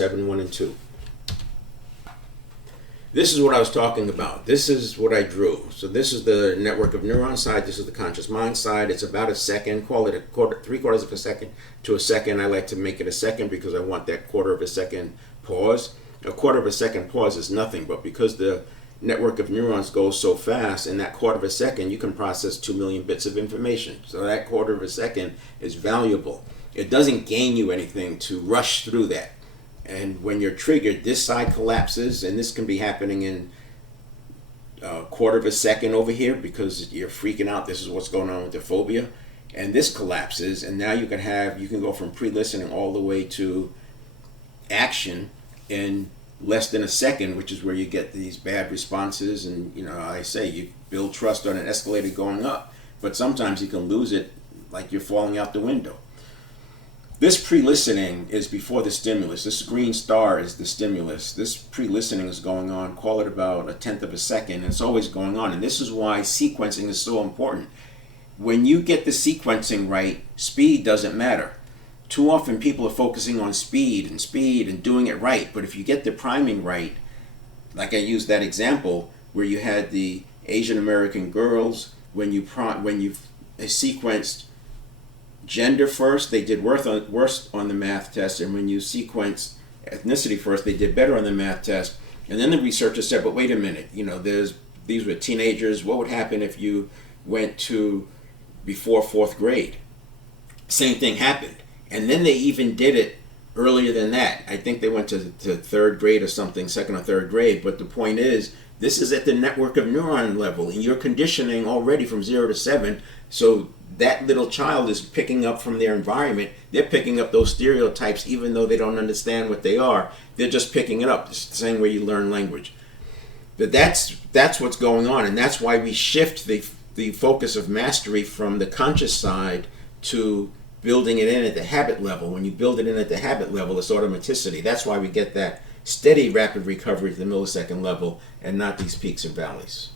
7, 1, and 2. This is what I was talking about. This is what I drew. So this is the network of neurons side. This is the conscious mind side. It's about a second. Call it a quarter, 3/4 of a second to a second. I like to make it a second because I want that 1/4 of a second pause. A 1/4 of a second pause is nothing, but because the network of neurons goes so fast, in that 1/4 of a second, you can process 2 million bits of information. So that 1/4 of a second is valuable. It doesn't gain you anything to rush through that. And when you're triggered, this side collapses, and this can be happening in a 1/4 of a second over here because you're freaking out. This is what's going on with the phobia. And this collapses, and now you can go from pre-listening all the way to action in less than a second, which is where you get these bad responses. And I say you build trust on an escalator going up, but sometimes you can lose it like you're falling out the window. This pre-listening is before the stimulus. This green star is the stimulus. This pre-listening is going on, call it about 1/10 of a second, and it's always going on. And this is why sequencing is so important. When you get the sequencing right, speed doesn't matter. Too often people are focusing on speed and doing it right. But if you get the priming right, like I used that example where you had the Asian American girls, when you sequenced gender first, they did worse on the math test, and when you sequenced ethnicity first, they did better on the math test. And then the researchers said, but wait a minute, these were teenagers. What would happen if you went to before 4th grade? Same thing happened. And then they even did it earlier than that. I think they went to 3rd grade or something, 2nd or 3rd grade. But the point is, this is at the network of neuron level, and you're conditioning already from 0 to 7. So that little child is picking up from their environment. They're picking up those stereotypes even though they don't understand what they are. They're just picking it up. It's the same way you learn language. But that's what's going on, and that's why we shift the focus of mastery from the conscious side to building it in at the habit level. When you build it in at the habit level, it's automaticity. That's why we get that steady rapid recovery to the millisecond level and not these peaks and valleys.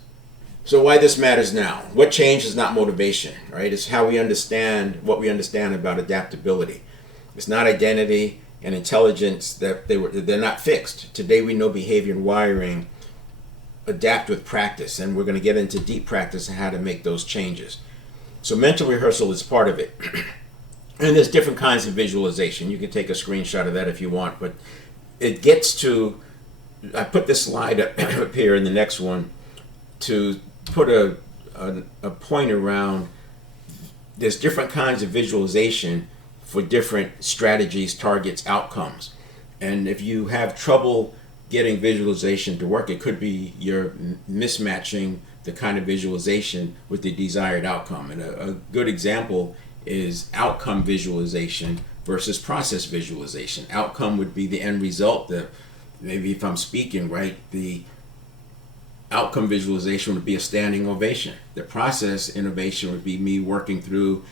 So why this matters now? What changed is not motivation, right? It's how we understand what we understand about adaptability. It's not identity and intelligence that they're not fixed. Today we know behavior and wiring adapt with practice, and we're going to get into deep practice and how to make those changes. So mental rehearsal is part of it. And there's different kinds of visualization. You can take a screenshot of that if you want, but it gets to, I put this slide up here in the next one to put a point around, there's different kinds of visualization for different strategies, targets, outcomes. And if you have trouble getting visualization to work, it could be you're mismatching the kind of visualization with the desired outcome. And a good example is outcome visualization versus process visualization. Outcome would be the end result. Maybe if I'm speaking, right, the outcome visualization would be a standing ovation. The process innovation would be me working through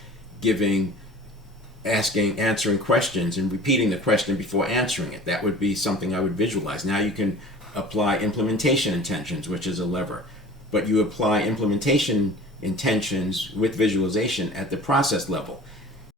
answering questions and repeating the question before answering it. That would be something I would visualize. Now you can apply implementation intentions, which is a lever, but you apply implementation intentions with visualization at the process level.